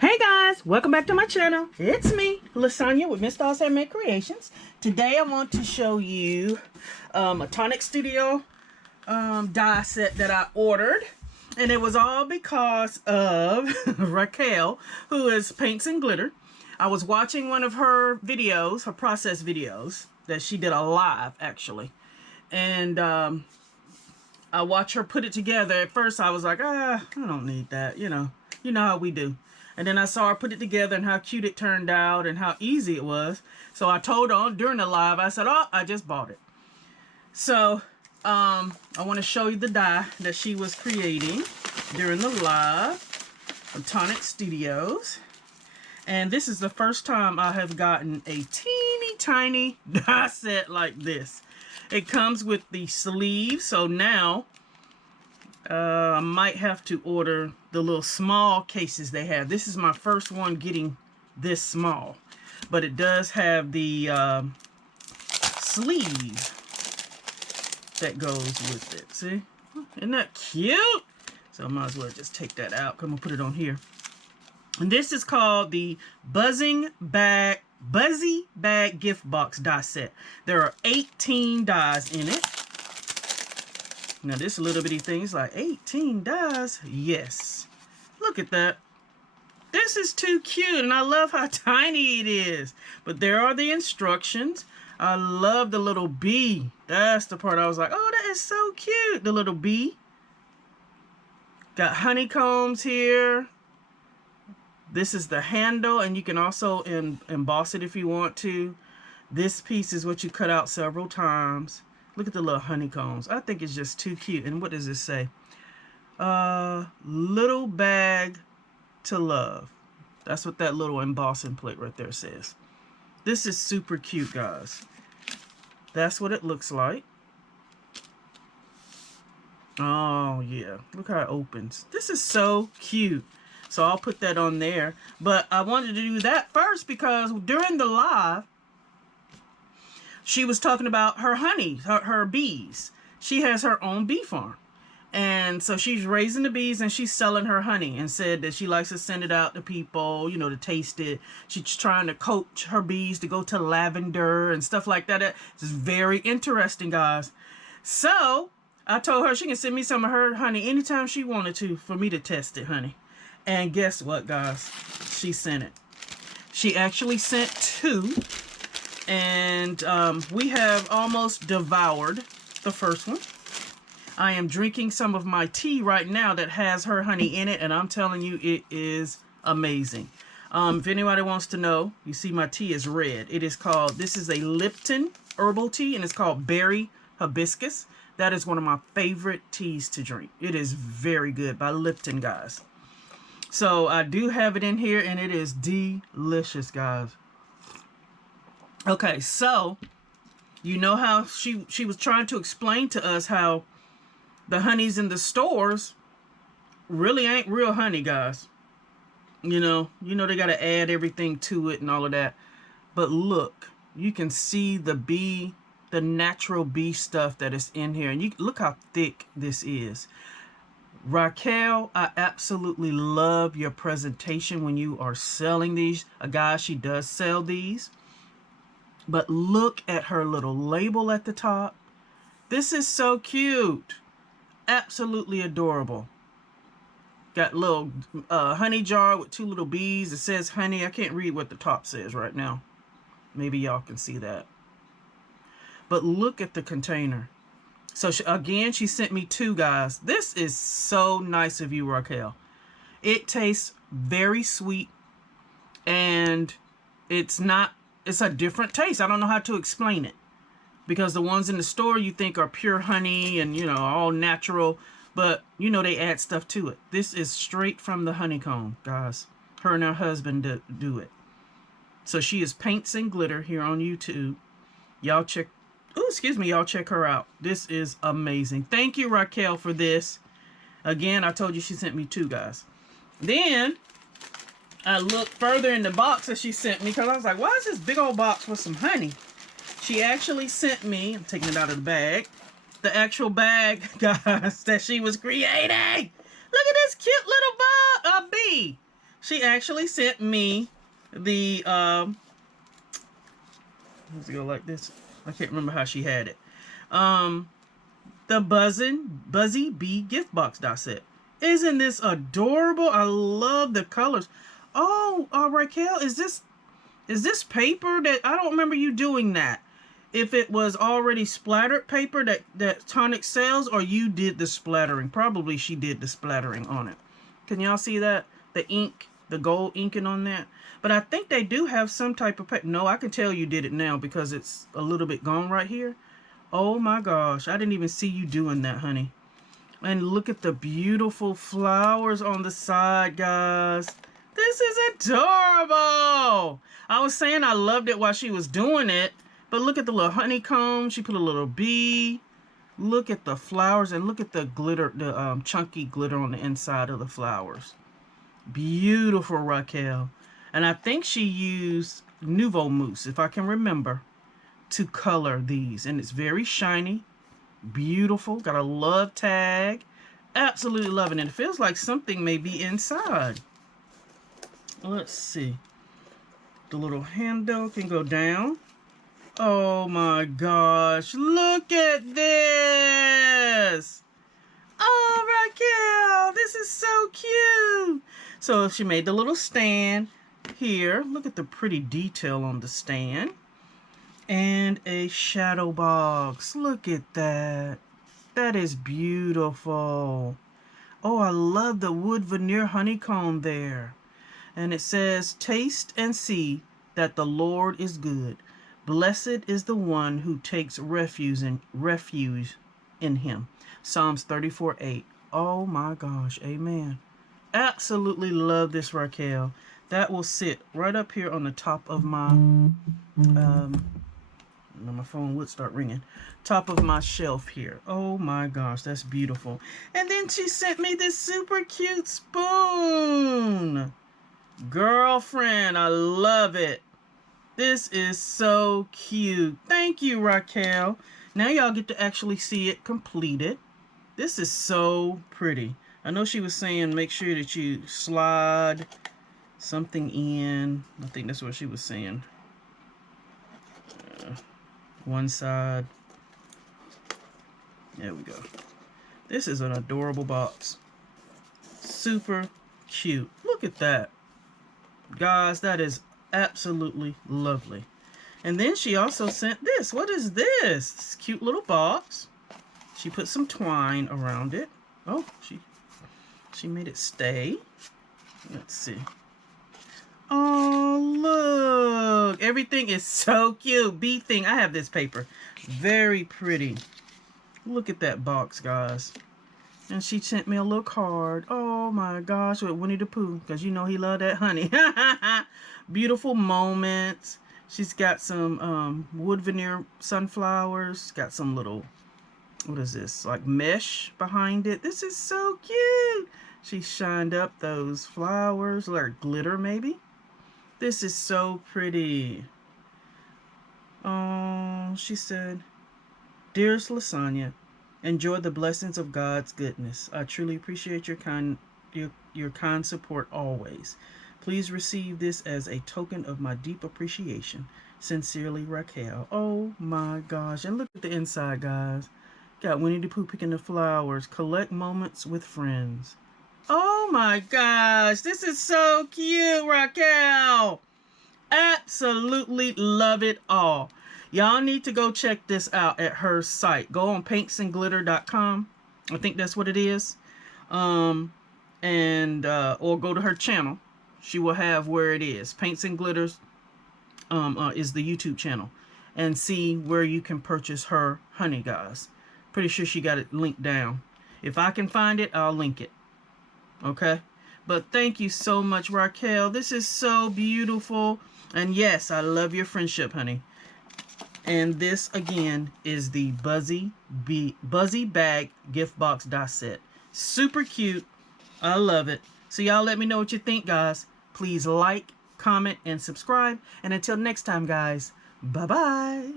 Hey guys, welcome back to my channel. It's me, Lasagna with Miss Doll's Handmade Creations. Today I want to show you a Tonic Studio die set that I ordered. And it was all because of Raquel, who is Paints and Glitter. I was watching one of her videos, her process videos, that she did a live actually. And I watched her put it together. At first I was like, I don't need that, you know how we do. And then I saw her put it together and how cute it turned out and how easy it was. So I told her during the live, I said, oh, I just bought it. So I want to show you the die that she was creating during the live from Tonic Studios. And this is the first time I have gotten a teeny tiny die set like this. It comes with the sleeves, so now I might have to order the little small cases they have. This is my first one getting this small, but it does have the sleeve that goes with it. See? Isn't that cute? So I might as well just take that out. I'm gonna put it on here. And this is called the Buzzy Bag Gift Box Die Set. There are 18 dies in it. Now this little bitty thing is like 18 dies. Yes. Look at that. This is too cute and I love how tiny it is. But there are the instructions. I love the little bee. That's the part I was like, oh, that is so cute. The little bee. Got honeycombs here. This is the handle, and you can also emboss it if you want to. This piece is what you cut out several times. Look at the little honeycombs. I think it's just too cute. And what does this say? Little bag to love. That's what that little embossing plate right there says. This is super cute, guys. That's what it looks like. Oh, yeah. Look how it opens. This is so cute. So I'll put that on there. But I wanted to do that first because during the live, she was talking about her honey, her bees. She has her own bee farm. And so she's raising the bees and she's selling her honey, and said that she likes to send it out to people, you know, to taste it. She's trying to coach her bees to go to lavender and stuff like that. It's very interesting, guys. So I told her she can send me some of her honey anytime she wanted to for me to test it, honey. And guess what, guys? She sent it. She actually sent 2. And we have almost devoured the first one. I am drinking some of my tea right now that has her honey in it, and I'm telling you, it is amazing. If anybody wants to know, you see my tea is red. It is called, this is a Lipton herbal tea, and it's called Berry Hibiscus. That is one of my favorite teas to drink. It is very good, by Lipton, guys. So I do have it in here, and it is delicious, guys. Okay, so you know how she was trying to explain to us how the honeys in the stores really ain't real honey, guys. You know they got to add everything to it and all of that. But look, you can see the bee, the natural bee stuff that is in here, and you look how thick this is. Raquel, I absolutely love your presentation when you are selling these. Guys, she does sell these. But look at her little label at the top. This is so cute. Absolutely adorable. Got a little honey jar with 2 little bees. It says honey. I can't read what the top says right now. Maybe y'all can see that. But look at the container. So again, she sent me 2, guys. This is so nice of you, Raquel. It tastes very sweet. And it's a different taste. I don't know how to explain it. Because the ones in the store you think are pure honey and, you know, all natural. But, you know, they add stuff to it. This is straight from the honeycomb, guys. Her and her husband do it. So she is Paints and Glitter here on YouTube. Y'all check, y'all check her out. This is amazing. Thank you, Raquel, for this. Again, I told you she sent me 2, guys. Then I looked further in the box that she sent me because I was like, why is this big old box with some honey? She actually sent me, I'm taking it out of the bag, the actual bag, guys, that she was creating. Look at this cute little bee. She actually sent me the, let's go like this. I can't remember how she had it. The Buzzy Bee gift box die set. Isn't this adorable? I love the colors. Oh, Raquel, is this paper that I don't remember you doing that? If it was already splattered paper that Tonic sells, or you did the splattering. Probably she did the splattering on it. Can y'all see that? The ink, the gold inking on that. But I think they do have some type of paper. No, I can tell you did it now because it's a little bit gone right here. Oh my gosh, I didn't even see you doing that, honey. And look at the beautiful flowers on the side, guys. This is adorable. I was saying I loved it while she was doing it, but look at the little honeycomb. She put a little bee. Look at the flowers and look at the glitter, the chunky glitter on the inside of the flowers. Beautiful, Raquel. And I think she used Nouveau Mousse, if I can remember, to color these. And it's very shiny, beautiful. Got a love tag. Absolutely loving it. It feels like something may be inside. Let's see. The little handle can go down. Oh my gosh, look at this. Oh, Raquel, this is so cute. So she made the little stand here. Look at the pretty detail on the stand. And a shadow box. Look at that. That is beautiful. Oh, I love the wood veneer honeycomb there. And it says, taste and see that the Lord is good. Blessed is the one who takes refuge in him. Psalms 34:8. Oh my gosh. Amen. Absolutely love this, Raquel. That will sit right up here on the top of my, my phone would start ringing. Top of my shelf here. Oh my gosh, that's beautiful. And then she sent me this super cute spoon. Girlfriend, I love it. This is so cute. Thank you, Raquel. Now y'all get to actually see it completed. This is so pretty. I know she was saying make sure that you slide something in. I think that's what she was saying. One side. There we go. This is an adorable box. Super cute. Look at that. Guys, that is absolutely lovely. And then she also sent this. What is this? This cute little box. She put some twine around it. Oh, she made it stay. Let's see. Oh, look. Everything is so cute. Bee thing. I have this paper. Very pretty. Look at that box, guys. And she sent me a little card. Oh my gosh, with Winnie the Pooh. Because you know he loved that honey. Beautiful moments. She's got some wood veneer sunflowers. Got some little, what is this? Like mesh behind it. This is so cute. She shined up those flowers. Like glitter maybe. This is so pretty. Oh, she said, dearest Lasagna, enjoy the blessings of God's goodness. I truly appreciate your kind support always. Please receive this as a token of my deep appreciation. Sincerely, Raquel. Oh my gosh. And look at the inside, guys. Got Winnie the Pooh picking the flowers. Collect moments with friends. Oh my gosh. This is so cute, Raquel. Absolutely love it all. Y'all need to go check this out at her site. Go on paintsandglitter.com. I think that's what it is. Or go to her channel. She will have where it is. Paints and Glitters is the YouTube channel. And see where you can purchase her honey, guys. Pretty sure she got it linked down. If I can find it, I'll link it. Okay? But thank you so much, Raquel. This is so beautiful. And yes, I love your friendship, honey. And this, again, is the Buzzy Bag Gift Box Die Set. Super cute. I love it. So y'all let me know what you think, guys. Please like, comment, and subscribe. And until next time, guys, bye-bye.